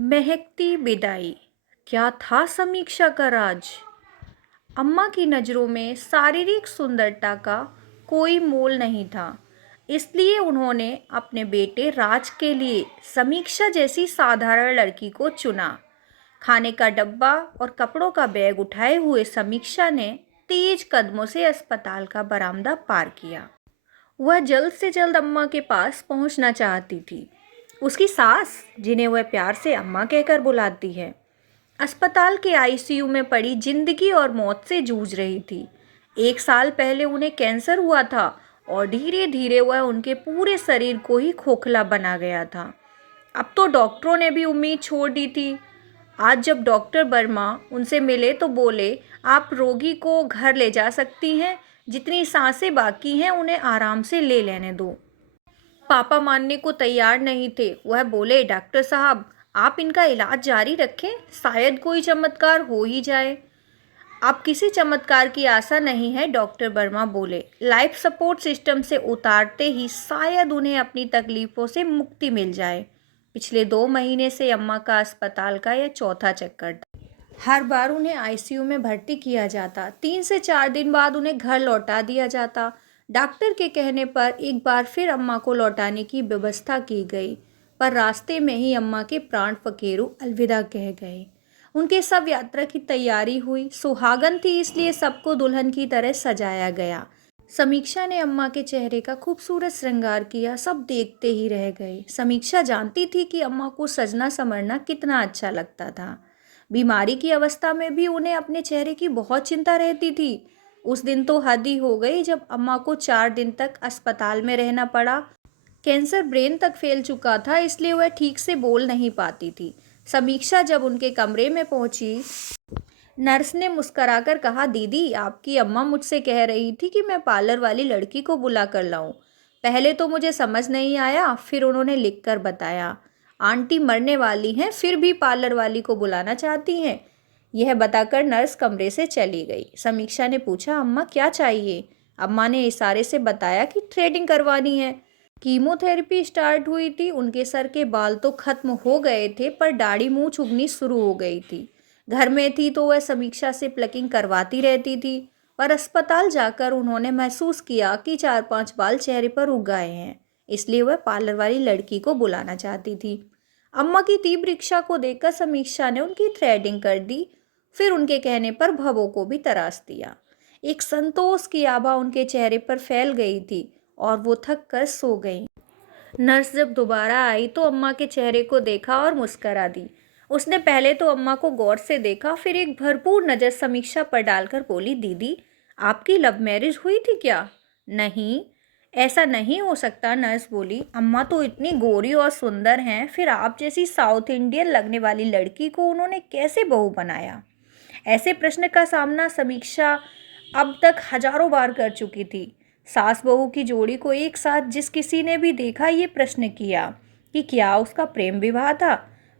महकती विदाई। क्या था समीक्षा का राज? अम्मा की नज़रों में शारीरिक सुंदरता का कोई मोल नहीं था। इसलिए उन्होंने अपने बेटे राज के लिए समीक्षा जैसी साधारण लड़की को चुना। खाने का डब्बा और कपड़ों का बैग उठाए हुए समीक्षा ने तेज कदमों से अस्पताल का बरामदा पार किया। वह जल्द से जल्द अम्मा के पास पहुंचना चाहती थी। उसकी सास, जिन्हें वह प्यार से अम्मा कहकर बुलाती है, अस्पताल के आईसीयू में पड़ी जिंदगी और मौत से जूझ रही थी। 1 साल पहले उन्हें कैंसर हुआ था और धीरे धीरे वह उनके पूरे शरीर को ही खोखला बना गया था। अब तो डॉक्टरों ने भी उम्मीद छोड़ दी थी। आज जब डॉक्टर वर्मा उनसे मिले तो बोले, आप रोगी को घर ले जा सकती हैं। जितनी सांसें बाकी हैं उन्हें आराम से ले लेने दो। पापा मानने को तैयार नहीं थे। वह बोले, डॉक्टर साहब, आप इनका इलाज जारी रखें, शायद कोई चमत्कार हो ही जाए। अब किसी चमत्कार की आशा नहीं है, डॉक्टर वर्मा बोले। लाइफ सपोर्ट सिस्टम से उतारते ही शायद उन्हें अपनी तकलीफों से मुक्ति मिल जाए। पिछले 2 महीने से अम्मा का अस्पताल का यह चौथा चक्कर था। हर बार उन्हें आईसीयू में भर्ती किया जाता, 3 से 4 दिन बाद उन्हें घर लौटा दिया जाता। डॉक्टर के कहने पर एक बार फिर अम्मा को लौटाने की व्यवस्था की गई, पर रास्ते में ही अम्मा के प्राण पखेरु अलविदा कह गए। उनके शव यात्रा की तैयारी हुई। सुहागन थी, इसलिए सबको दुल्हन की तरह सजाया गया। समीक्षा ने अम्मा के चेहरे का खूबसूरत श्रृंगार किया। सब देखते ही रह गए। समीक्षा जानती थी कि अम्मा को सजना संवरना कितना अच्छा लगता था। बीमारी की अवस्था में भी उन्हें अपने चेहरे की बहुत चिंता रहती थी। उस दिन तो हद ही हो गई जब अम्मा को 4 दिन तक अस्पताल में रहना पड़ा। कैंसर ब्रेन तक फैल चुका था, इसलिए वह ठीक से बोल नहीं पाती थी। समीक्षा जब उनके कमरे में पहुंची, नर्स ने मुस्कुराकर कहा, दीदी, आपकी अम्मा मुझसे कह रही थी कि मैं पार्लर वाली लड़की को बुला कर लाऊं। पहले तो मुझे समझ नहीं आया, फिर उन्होंने लिख कर बताया। आंटी मरने वाली हैं, फिर भी पार्लर वाली को बुलाना चाहती हैं। यह बताकर नर्स कमरे से चली गई। समीक्षा ने पूछा, अम्मा क्या चाहिए? अम्मा ने इशारे से बताया कि थ्रेडिंग करवानी है। कीमोथेरेपी स्टार्ट हुई थी। उनके सर के बाल तो खत्म हो गए थे, पर दाढ़ी मूंछ उगनी शुरू हो गई थी। घर में थी तो वह समीक्षा से प्लकिंग करवाती रहती थी, पर अस्पताल जाकर उन्होंने महसूस किया कि 4-5 बाल चेहरे पर उग गए हैं। इसलिए वह पार्लर वाली लड़की को बुलाना चाहती थी। अम्मा की तीव्र इच्छा को देखकर समीक्षा ने उनकी थ्रेडिंग कर दी। फिर उनके कहने पर भवों को भी तराश दिया। एक संतोष की आभा उनके चेहरे पर फैल गई थी और वो थक कर सो गई। नर्स जब दोबारा आई तो अम्मा के चेहरे को देखा और मुस्करा दी। उसने पहले तो अम्मा को गौर से देखा, फिर एक भरपूर नज़र समीक्षा पर डालकर बोली, दीदी, आपकी लव मैरिज हुई थी क्या? नहीं, ऐसा नहीं हो सकता, नर्स बोली। अम्मा तो इतनी गोरी और सुंदर हैं, फिर आप जैसी साउथ इंडियन लगने वाली लड़की को उन्होंने कैसे बहू बनाया? ऐसे प्रश्न का सामना समीक्षा अब तक हजारों बार कर चुकी थी। सास बहू की जोड़ी को एक साथ जिस किसी ने भी देखा, ये प्रश्न किया कि क्या उसका प्रेम विवाह था,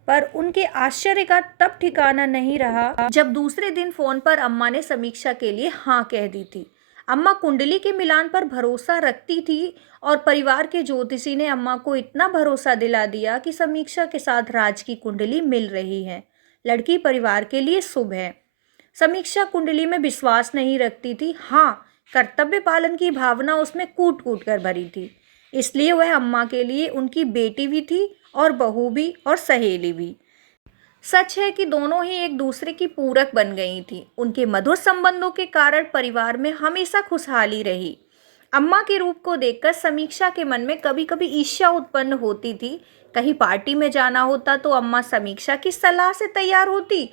पर उनके आश्चर्य का तब ठिकाना नहीं रहा जब दूसरे दिन फोन पर अम्मा ने समीक्षा के लिए हाँ कह दी थी। अम्मा कुंडली के मिलान पर भरोसा रखती थी और परिवार के ज्योतिषी ने अम्मा को इतना भरोसा दिला दिया कि समीक्षा के साथ राज की कुंडली मिल रही है। लड़की परिवार के लिए शुभ है। समीक्षा कुंडली में विश्वास नहीं रखती थी, हाँ, कर्तव्य पालन की भावना उसमें कूट कूट कर भरी थी। इसलिए वह अम्मा के लिए उनकी बेटी भी थी और बहू भी और सहेली भी। सच है कि दोनों ही एक दूसरे की पूरक बन गई थी। उनके मधुर संबंधों के कारण परिवार में हमेशा खुशहाली रही। अम्मा के रूप को देखकर समीक्षा के मन में कभी कभी ईर्ष्या उत्पन्न होती थी। कहीं पार्टी में जाना होता तो अम्मा समीक्षा की सलाह से तैयार होती।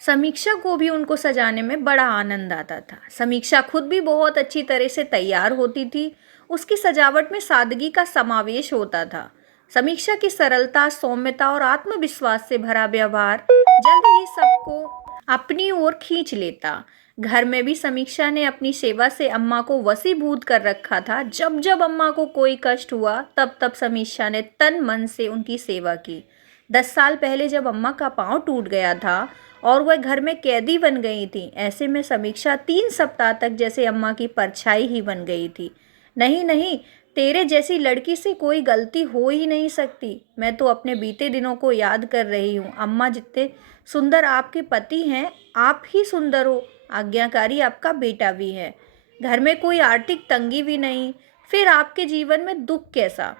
समीक्षा को भी उनको सजाने में बड़ा आनंद आता था। समीक्षा खुद भी बहुत अच्छी तरह से तैयार होती थी। उसकी सजावट में सादगी का समावेश होता था। समीक्षा की सरलता, सौम्यता और आत्मविश्वास से भरा व्यवहार जल्द ही सबको अपनी ओर खींच लेता। घर में भी समीक्षा ने अपनी सेवा से अम्मा को वशीभूत कर रखा था। जब जब अम्मा को कोई कष्ट हुआ, तब तब समीक्षा ने तन मन से उनकी सेवा की। 10 साल पहले जब अम्मा का पाँव टूट गया था और वह घर में कैदी बन गई थी, ऐसे में समीक्षा 3 सप्ताह तक जैसे अम्मा की परछाई ही बन गई थी। नहीं नहीं, तेरे जैसी लड़की से कोई गलती हो ही नहीं सकती। मैं तो अपने बीते दिनों को याद कर रही हूँ। अम्मा, जितने सुंदर आपके पति हैं, आप ही सुंदर हो। आज्ञाकारी आपका बेटा भी है। घर में कोई आर्थिक तंगी भी नहीं, फिर आपके जीवन में दुख कैसा?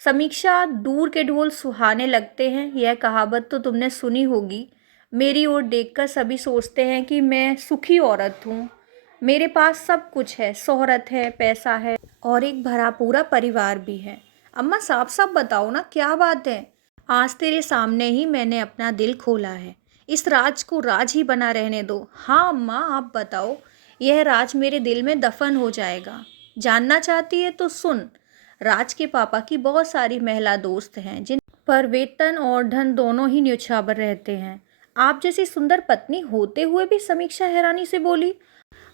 समीक्षा, दूर के ढोल सुहाने लगते हैं, यह कहावत तो तुमने सुनी होगी। मेरी ओर देखकर सभी सोचते हैं कि मैं सुखी औरत हूँ। मेरे पास सब कुछ है, शोहरत है, पैसा है और एक भरा पूरा परिवार भी है। अम्मा, साफ साफ बताओ ना, क्या बात है? आज तेरे सामने ही मैंने अपना दिल खोला है। इस राज को राज ही बना रहने दो। हाँ अम्मा, आप बताओ। यह राज मेरे दिल में दफन हो जाएगा। जानना चाहती है तो सुन। राज के पापा की बहुत सारी महिला दोस्त हैं, जिन पर वेतन और धन दोनों ही न्योछावर रहते हैं। आप जैसी सुंदर पत्नी होते हुए भी? समीक्षा हैरानी से बोली।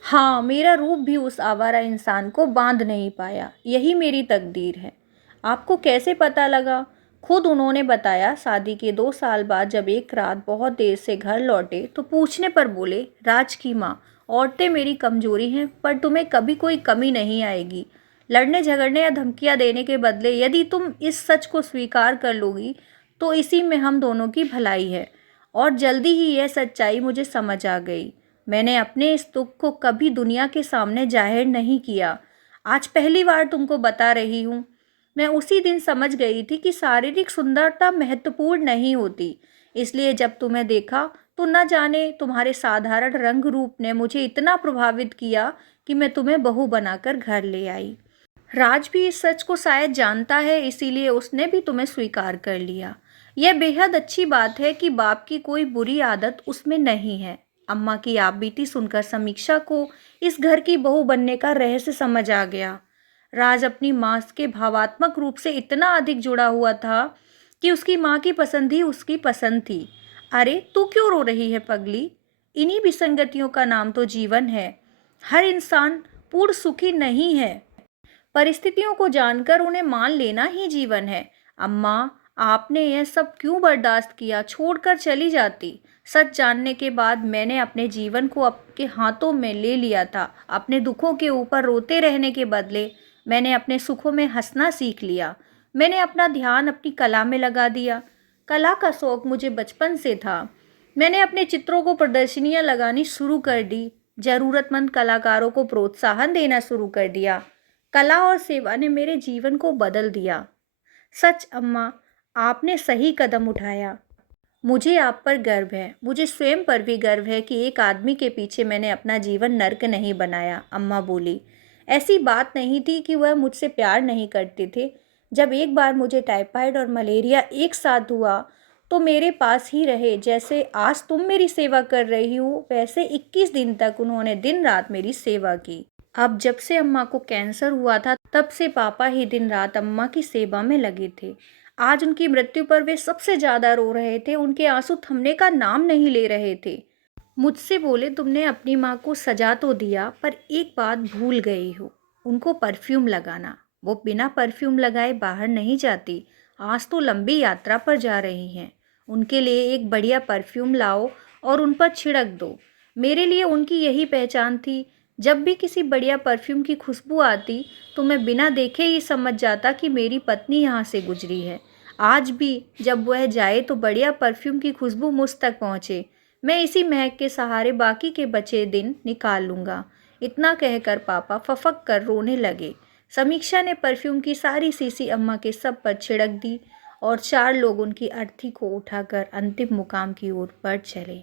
हाँ, मेरा रूप भी उस आवारा इंसान को बांध नहीं पाया। यही मेरी तकदीर है। आपको कैसे पता लगा? खुद उन्होंने बताया। शादी के 2 साल बाद जब एक रात बहुत देर से घर लौटे तो पूछने पर बोले, राज की माँ, औरतें मेरी कमजोरी हैं, पर तुम्हें कभी कोई कमी नहीं आएगी। लड़ने झगड़ने या धमकियाँ देने के बदले यदि तुम इस सच को स्वीकार कर लोगी तो इसी में हम दोनों की भलाई है। और जल्दी ही यह सच्चाई मुझे समझ आ गई। मैंने अपने इस दुख को कभी दुनिया के सामने जाहिर नहीं किया। आज पहली बार तुमको बता रही हूँ। मैं उसी दिन समझ गई थी कि शारीरिक सुंदरता महत्वपूर्ण नहीं होती। इसलिए जब तुम्हें देखा तो न जाने तुम्हारे साधारण रंग रूप ने मुझे इतना प्रभावित किया कि मैं तुम्हें बहू बनाकर घर ले आई। राज भी इस सच को शायद जानता है, इसीलिए उसने भी तुम्हें स्वीकार कर लिया। यह बेहद अच्छी बात है कि बाप की कोई बुरी आदत उसमें नहीं है। अम्मा की आप बीती सुनकर समीक्षा को इस घर की बहू बनने का रहस्य समझ आ गया। राज अपनी माँ के भावात्मक रूप से इतना अधिक जुड़ा हुआ था कि उसकी माँ की पसंद ही उसकी पसंद थी। अरे तू क्यों रो रही है पगली? इन्हीं विसंगतियों का नाम तो जीवन है। हर इंसान पूर्ण सुखी नहीं है। परिस्थितियों को जानकर उन्हें मान लेना ही जीवन है। अम्मा, आपने यह सब क्यों बर्दाश्त किया? छोड़कर चली जाती। सच जानने के बाद मैंने अपने जीवन को आपके हाथों में ले लिया था। अपने दुखों के ऊपर रोते रहने के बदले मैंने अपने सुखों में हंसना सीख लिया। मैंने अपना ध्यान अपनी कला में लगा दिया। कला का शौक मुझे बचपन से था। मैंने अपने चित्रों को प्रदर्शनियां लगानी शुरू कर दी। जरूरतमंद कलाकारों को प्रोत्साहन देना शुरू कर दिया। कला और सेवा ने मेरे जीवन को बदल दिया। सच अम्मा, आपने सही कदम उठाया। मुझे आप पर गर्व है। मुझे स्वयं पर भी गर्व है कि एक आदमी के पीछे मैंने अपना जीवन नर्क नहीं बनाया। अम्मा बोली, ऐसी बात नहीं थी कि वह मुझसे प्यार नहीं करते थे। जब एक बार मुझे टाइफाइड और मलेरिया एक साथ हुआ तो मेरे पास ही रहे। जैसे आज तुम मेरी सेवा कर रही हो, वैसे 21 दिन तक उन्होंने दिन रात मेरी सेवा की। अब जब से अम्मा को कैंसर हुआ था तब से पापा ही दिन रात अम्मा की सेवा में लगे थे। आज उनकी मृत्यु पर वे सबसे ज्यादा रो रहे थे। उनके आंसू थमने का नाम नहीं ले रहे थे। मुझसे बोले, तुमने अपनी माँ को सजा तो दिया, पर एक बात भूल गई हो, उनको परफ्यूम लगाना। वो बिना परफ्यूम लगाए बाहर नहीं जाती। आज तो लंबी यात्रा पर जा रही हैं। उनके लिए एक बढ़िया परफ्यूम लाओ और उन पर छिड़क दो। मेरे लिए उनकी यही पहचान थी। जब भी किसी बढ़िया परफ्यूम की खुशबू आती तो मैं बिना देखे ही समझ जाता कि मेरी पत्नी यहाँ से गुजरी है। आज भी जब वह जाए तो बढ़िया परफ्यूम की खुशबू मुझ तक पहुँचे। मैं इसी महक के सहारे बाकी के बचे दिन निकाल लूँगा। इतना कहकर पापा फफक कर रोने लगे। समीक्षा ने परफ्यूम की सारी शीशी अम्मा के सब पर छिड़क दी और 4 लोग उनकी अर्थी को उठाकर अंतिम मुकाम की ओर बढ़ चले।